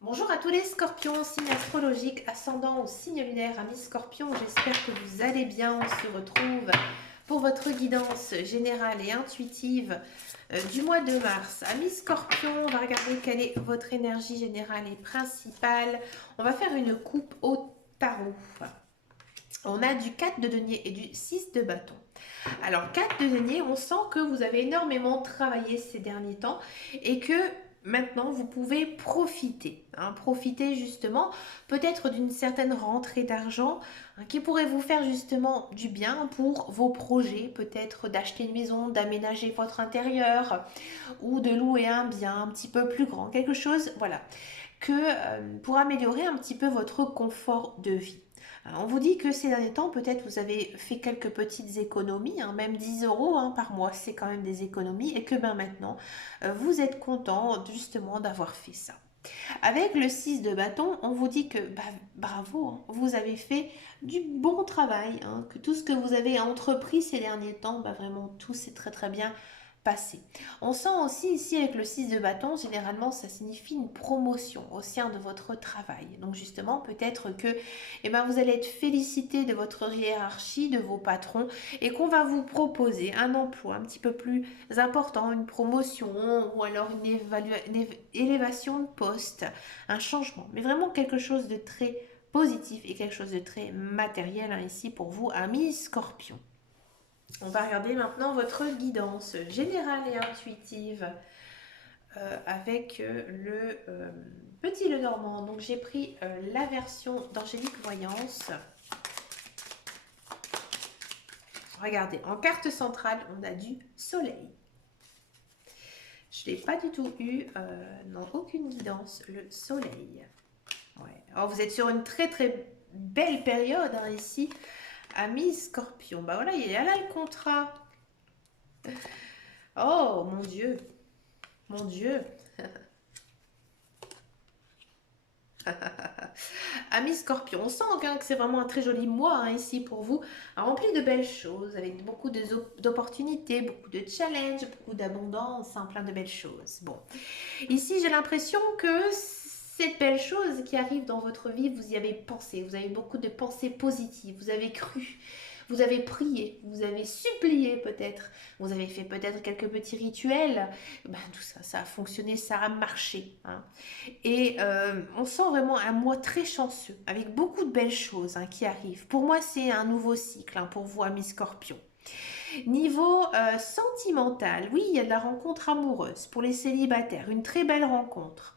Bonjour à tous les scorpions, signe astrologique, ascendant au signe lunaire, amis scorpions, j'espère que vous allez bien. On se retrouve pour votre guidance générale et intuitive du mois de mars. Amis scorpions, on va regarder quelle est votre énergie générale et principale. On va faire une coupe au tarot. On a du 4 de denier et du 6 de bâton. Alors 4 de denier, on sent que vous avez énormément travaillé ces derniers temps et que maintenant vous pouvez profiter. Profiter justement peut-être d'une certaine rentrée d'argent qui pourrait vous faire justement du bien pour vos projets, peut-être d'acheter une maison, d'aménager votre intérieur ou de louer un bien un petit peu plus grand, quelque chose, voilà, que pour améliorer un petit peu votre confort de vie. On vous dit que ces derniers temps, peut-être vous avez fait quelques petites économies, même 10 euros par mois, c'est quand même des économies, et que maintenant, vous êtes content justement d'avoir fait ça. Avec le 6 de bâton, on vous dit que bravo, vous avez fait du bon travail, que tout ce que vous avez entrepris ces derniers temps, vraiment tout s'est très très bien passé. On sent aussi ici avec le 6 de bâton, généralement ça signifie une promotion au sein de votre travail. Donc justement peut-être que vous allez être félicité de votre hiérarchie, de vos patrons et qu'on va vous proposer un emploi un petit peu plus important, une promotion ou alors une élévation de poste, un changement. Mais vraiment quelque chose de très positif et quelque chose de très matériel ici pour vous, amis scorpions. On va regarder maintenant votre guidance générale et intuitive avec le petit Lenormand. Donc j'ai pris la version d'Angélique Voyance. Regardez, en carte centrale, on a du soleil. Je ne l'ai pas du tout eu, non, aucune guidance, le soleil. Ouais. Alors vous êtes sur une très très belle période ici, amis scorpion. Bah voilà, il y a là le contrat. Oh mon Dieu, mon Dieu. Amis scorpion, on sent que c'est vraiment un très joli mois ici pour vous, rempli de belles choses, avec beaucoup d'opportunités, beaucoup de challenges, beaucoup d'abondance, plein de belles choses. Bon, ici j'ai l'impression que cette belle chose qui arrive dans votre vie, vous y avez pensé, vous avez beaucoup de pensées positives, vous avez cru, vous avez prié, vous avez supplié peut-être, vous avez fait peut-être quelques petits rituels, tout ça, ça a fonctionné, ça a marché. Et on sent vraiment un mois très chanceux, avec beaucoup de belles choses qui arrivent. Pour moi, c'est un nouveau cycle pour vous, amis scorpions. Niveau sentimental, oui, il y a de la rencontre amoureuse pour les célibataires, une très belle rencontre.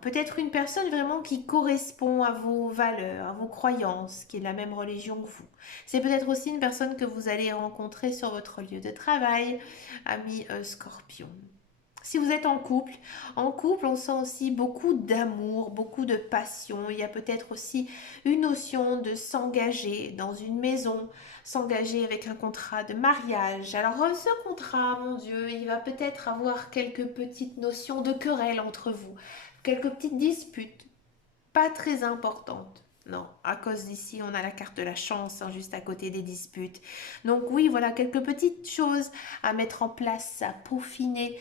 Peut-être une personne vraiment qui correspond à vos valeurs, à vos croyances, qui est de la même religion que vous. C'est peut-être aussi une personne que vous allez rencontrer sur votre lieu de travail, ami scorpion. Si vous êtes en couple, on sent aussi beaucoup d'amour, beaucoup de passion. Il y a peut-être aussi une notion de s'engager dans une maison, s'engager avec un contrat de mariage. Alors ce contrat, mon Dieu, il va peut-être avoir quelques petites notions de querelle entre vous, quelques petites disputes, pas très importantes. Non, à cause d'ici, on a la carte de la chance juste à côté des disputes. Donc oui, voilà quelques petites choses à mettre en place, à peaufiner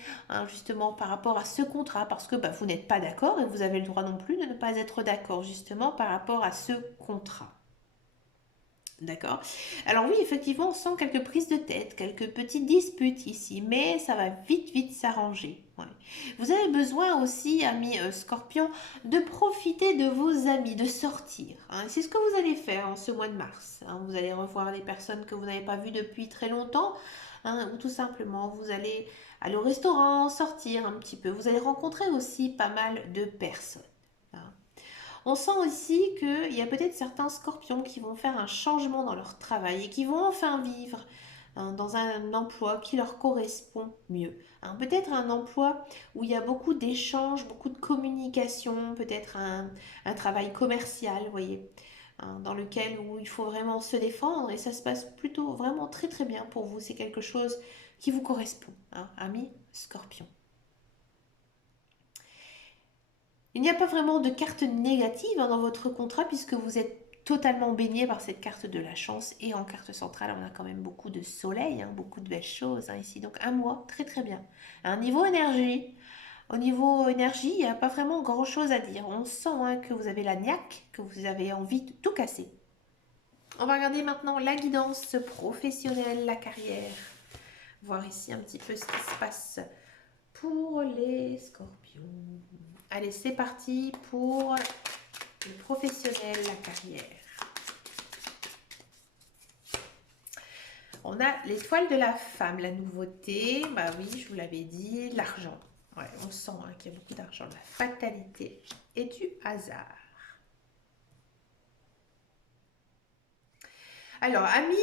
justement par rapport à ce contrat, parce que vous n'êtes pas d'accord et vous avez le droit non plus de ne pas être d'accord justement par rapport à ce contrat. D'accord. Alors oui, effectivement, on sent quelques prises de tête, quelques petites disputes ici, mais ça va vite, vite s'arranger. Ouais. Vous avez besoin aussi, amis scorpions, de profiter de vos amis, de sortir. C'est ce que vous allez faire en ce mois de mars. Vous allez revoir les personnes que vous n'avez pas vues depuis très longtemps, ou tout simplement, vous allez aller au restaurant, sortir un petit peu. Vous allez rencontrer aussi pas mal de personnes. On sent aussi qu'il y a peut-être certains scorpions qui vont faire un changement dans leur travail et qui vont enfin vivre dans un emploi qui leur correspond mieux. Peut-être un emploi où il y a beaucoup d'échanges, beaucoup de communication, peut-être un travail commercial, vous voyez, dans lequel où il faut vraiment se défendre et ça se passe plutôt vraiment très très bien pour vous. C'est quelque chose qui vous correspond, ami scorpion. Il n'y a pas vraiment de carte négative dans votre contrat puisque vous êtes totalement baigné par cette carte de la chance et en carte centrale on a quand même beaucoup de soleil, beaucoup de belles choses ici. Donc un mois très très bien. Un niveau énergie, Au niveau énergie, il n'y a pas vraiment grand-chose à dire. On sent hein, que vous avez la niaque, que vous avez envie de tout casser. On va regarder maintenant la guidance professionnelle, la carrière. Voir ici un petit peu ce qui se passe pour les scorpions. Allez, c'est parti pour le professionnel, la carrière. On a l'étoile de la femme, la nouveauté. Bah oui, je vous l'avais dit, l'argent. Ouais, on sent hein, qu'il y a beaucoup d'argent. La fatalité et du hasard. Alors, ami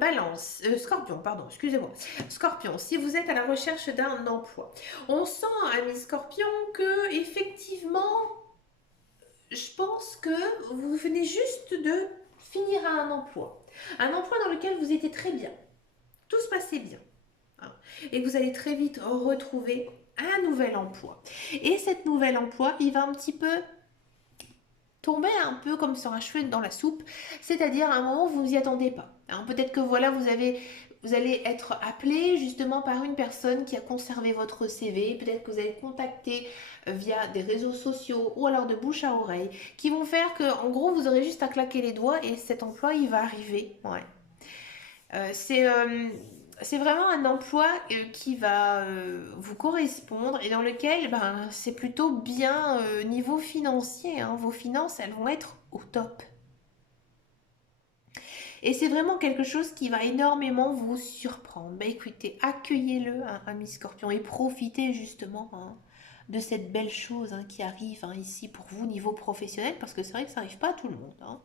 balance, scorpion, pardon, excusez-moi. Scorpion, si vous êtes à la recherche d'un emploi, on sent, ami scorpion, que effectivement, je pense que vous venez juste de finir un emploi. Un emploi dans lequel vous étiez très bien. Tout se passait bien. Hein, et vous allez très vite retrouver un nouvel emploi. Et cet nouvel emploi, il va un petit peu tomber un peu comme sur un cheveu dans la soupe, c'est-à-dire à un moment où vous n'y attendez pas. Hein, peut-être que voilà, vous allez être appelé justement par une personne qui a conservé votre CV, peut-être que vous allez être contacté via des réseaux sociaux ou alors de bouche à oreille, qui vont faire que en gros vous aurez juste à claquer les doigts et cet emploi il va arriver. Ouais. Euh, c'est euh, c'est vraiment un emploi qui va vous correspondre et dans lequel ben, c'est plutôt bien niveau financier. Hein. Vos finances, elles vont être au top. Et c'est vraiment quelque chose qui va énormément vous surprendre. Ben, écoutez, accueillez-le, hein, ami Scorpion, et profitez justement hein, de cette belle chose hein, qui arrive hein, ici pour vous niveau professionnel, parce que c'est vrai que ça n'arrive pas à tout le monde. Hein.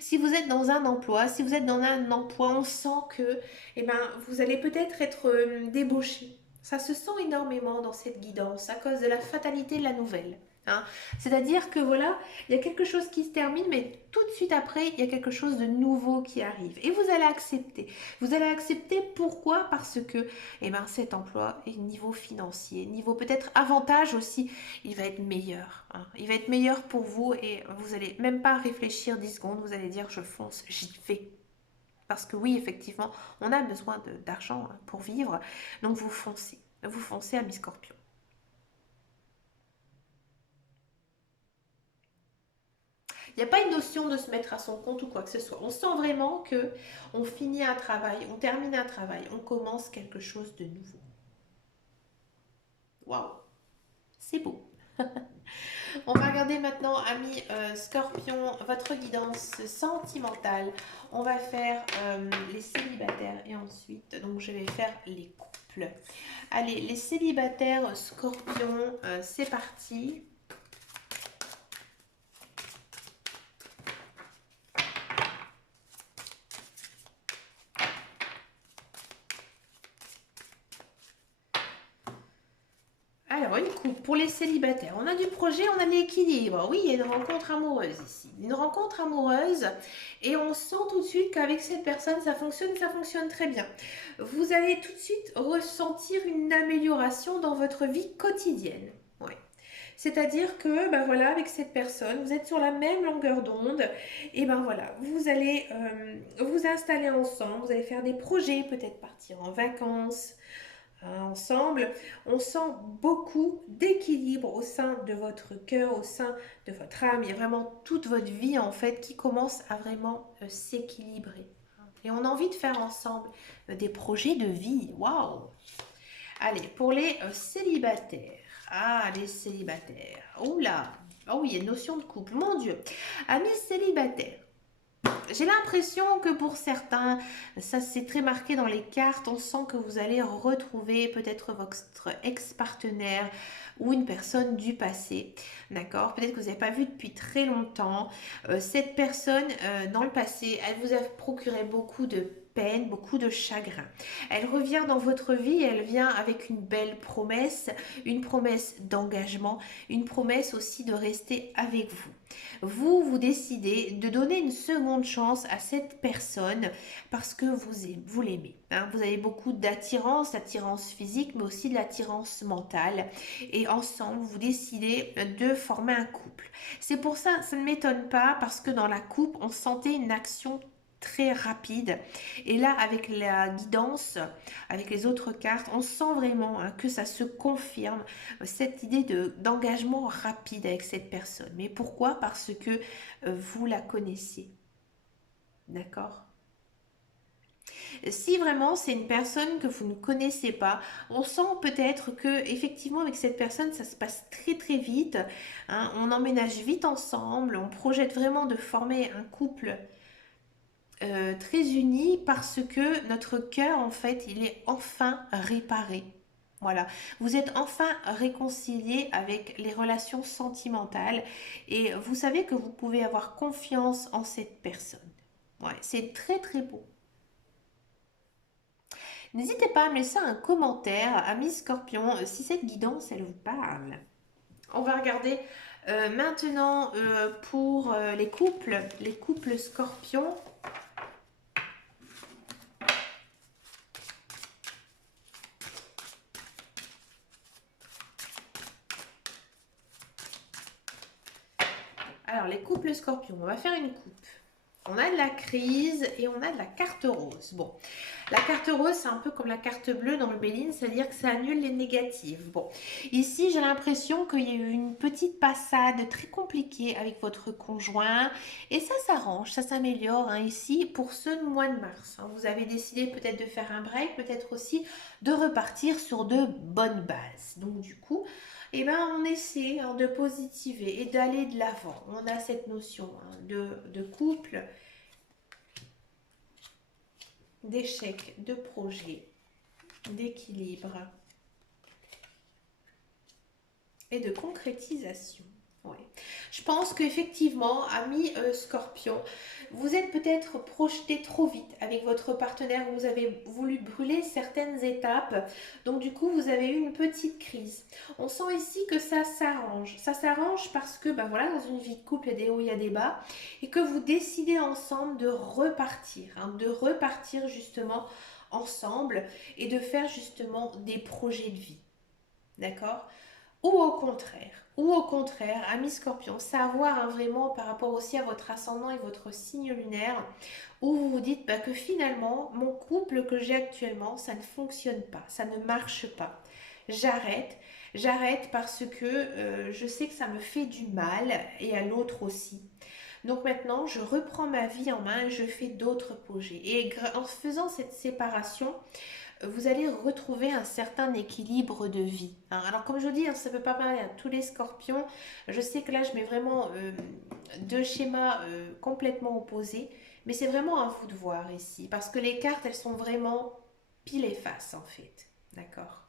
Si vous êtes dans un emploi, si vous êtes dans un emploi, on sent que eh ben, vous allez peut-être être débauché. Ça se sent énormément dans cette guidance à cause de la fatalité de la nouvelle. Hein. C'est-à-dire que voilà, il y a quelque chose qui se termine, mais tout de suite après, il y a quelque chose de nouveau qui arrive. Et vous allez accepter. Vous allez accepter pourquoi? Parce que eh ben, cet emploi est niveau financier, niveau peut-être avantage aussi, il va être meilleur. Hein. Il va être meilleur pour vous et vous n'allez même pas réfléchir 10 secondes, vous allez dire je fonce, j'y vais. Parce que oui, effectivement, on a besoin d'argent hein, pour vivre, donc vous foncez. Vous foncez à mi-scorpion. Il n'y a pas une notion de se mettre à son compte ou quoi que ce soit. On sent vraiment que on finit un travail, on termine un travail, on commence quelque chose de nouveau. Waouh, c'est beau. On va regarder maintenant, ami Scorpion, votre guidance sentimentale. On va faire les célibataires et ensuite, donc je vais faire les couples. Allez, les célibataires Scorpion, c'est parti. Alors, une coupe pour les célibataires. On a du projet, on a de l'équilibre. Oui, il y a une rencontre amoureuse ici. Une rencontre amoureuse et on sent tout de suite qu'avec cette personne, ça fonctionne très bien. Vous allez tout de suite ressentir une amélioration dans votre vie quotidienne. Oui. C'est-à-dire que, ben voilà, avec cette personne, vous êtes sur la même longueur d'onde et ben voilà, vous allez vous installer ensemble, vous allez faire des projets, peut-être partir en vacances, ensemble, on sent beaucoup d'équilibre au sein de votre cœur, au sein de votre âme. Il y a vraiment toute votre vie en fait qui commence à vraiment s'équilibrer. Et on a envie de faire ensemble des projets de vie. Waouh! Allez, pour les célibataires. Ah, les célibataires. Oula! Oh oui, il y a une notion de couple. Mon Dieu! Amis célibataires. J'ai l'impression que pour certains, ça c'est très marqué dans les cartes, on sent que vous allez retrouver peut-être votre ex-partenaire ou une personne du passé, d'accord? Peut-être que vous n'avez pas vu depuis très longtemps. Cette personne, dans le passé, elle vous a procuré beaucoup de peine, beaucoup de chagrin. Elle revient dans votre vie, elle vient avec une promesse d'engagement, une promesse aussi de rester avec vous. Vous décidez de donner une seconde chance à cette personne parce que vous l'aimez. Hein. Vous avez beaucoup d'attirance physique, mais aussi de l'attirance mentale. Et ensemble, vous décidez de former un couple. C'est pour ça, ça ne m'étonne pas parce que dans la couple, on sentait une action très rapide. Et là, avec la guidance, avec les autres cartes, on sent vraiment hein, que ça se confirme, cette idée d'engagement rapide avec cette personne. Mais pourquoi? Parce que vous la connaissez. D'accord? Si vraiment c'est une personne que vous ne connaissez pas, on sent peut-être que effectivement avec cette personne ça se passe très très vite, hein, on emménage vite ensemble, on projette vraiment de former un couple très uni parce que notre cœur en fait il est enfin réparé. Voilà, vous êtes enfin réconcilié avec les relations sentimentales et vous savez que vous pouvez avoir confiance en cette personne. Ouais, c'est très très beau. N'hésitez pas à me laisser un commentaire, ami Scorpion, si cette guidance, elle vous parle. On va regarder maintenant pour les couples Scorpions. Alors, les couples Scorpions, on va faire une coupe. On a de la crise et on a de la carte rose. Bon, la carte rose, c'est un peu comme la carte bleue dans le Béline, c'est-à-dire que ça annule les négatives. Bon, ici, j'ai l'impression qu'il y a eu une petite passade très compliquée avec votre conjoint et ça s'arrange, ça s'améliore hein, ici pour ce mois de mars. Hein. Vous avez décidé peut-être de faire un break, peut-être aussi de repartir sur de bonnes bases. Donc, du coup, eh ben, on essaie hein, de positiver et d'aller de l'avant. On a cette notion hein, de couple, d'échec, de projet, d'équilibre et de concrétisation. Ouais. Je pense qu'effectivement, ami Scorpion, vous êtes peut-être projeté trop vite avec votre partenaire, vous avez voulu brûler certaines étapes, donc du coup vous avez eu une petite crise. On sent ici que ça s'arrange parce que ben voilà, dans une vie de couple, il y a des hauts, il y a des bas, et que vous décidez ensemble de repartir, hein, de repartir justement ensemble et de faire justement des projets de vie. D'accord? Ou au contraire, ami Scorpion, savoir hein, vraiment par rapport aussi à votre ascendant et votre signe lunaire, où vous vous dites bah, que finalement, mon couple que j'ai actuellement, ça ne fonctionne pas, ça ne marche pas. J'arrête, j'arrête parce que je sais que ça me fait du mal et à l'autre aussi. Donc maintenant, je reprends ma vie en main et je fais d'autres projets. Et en faisant cette séparation, vous allez retrouver un certain équilibre de vie. Hein. Alors comme je vous dis, hein, ça ne peut pas parler à tous les scorpions. Je sais que là, je mets vraiment deux schémas complètement opposés, mais c'est vraiment à vous de voir ici, parce que les cartes, elles sont vraiment pile et face en fait. D'accord?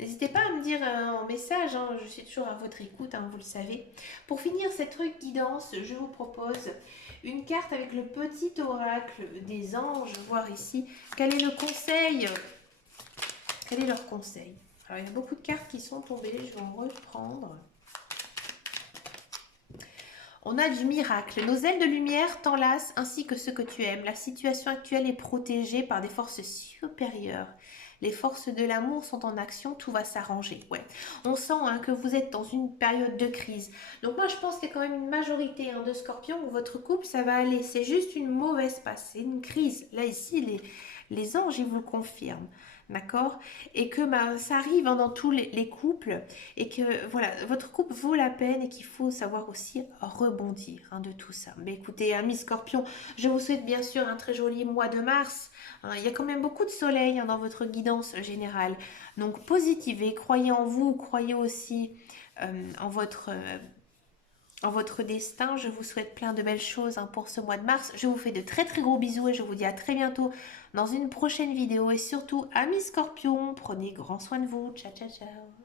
N'hésitez pas à me dire en message, hein, je suis toujours à votre écoute, hein, vous le savez. Pour finir cette guidance, je vous propose une carte avec le petit oracle des anges, voir ici quel est le conseil, quel est leur conseil. Alors il y a beaucoup de cartes qui sont tombées, je vais en reprendre. On a du miracle. Nos ailes de lumière t'enlacent ainsi que ceux que tu aimes. La situation actuelle est protégée par des forces supérieures. Les forces de l'amour sont en action, tout va s'arranger. Ouais. On sent hein, que vous êtes dans une période de crise. Donc moi, je pense qu'il y a quand même une majorité hein, de scorpions où votre couple, ça va aller. C'est juste une mauvaise passe, c'est une crise. Là, ici, les anges, ils vous le confirment. D'accord? Et que bah, ça arrive hein, dans tous les couples et que voilà, votre couple vaut la peine et qu'il faut savoir aussi rebondir hein, de tout ça. Mais écoutez, amis Scorpion, je vous souhaite bien sûr un très joli mois de mars. Hein, il y a quand même beaucoup de soleil hein, dans votre guidance générale. Donc positivez, croyez en vous, croyez aussi en votre destin. Je vous souhaite plein de belles choses hein, pour ce mois de mars. Je vous fais de très très gros bisous et je vous dis à très bientôt dans une prochaine vidéo. Et surtout, amis Scorpions, prenez grand soin de vous. Ciao, ciao, ciao.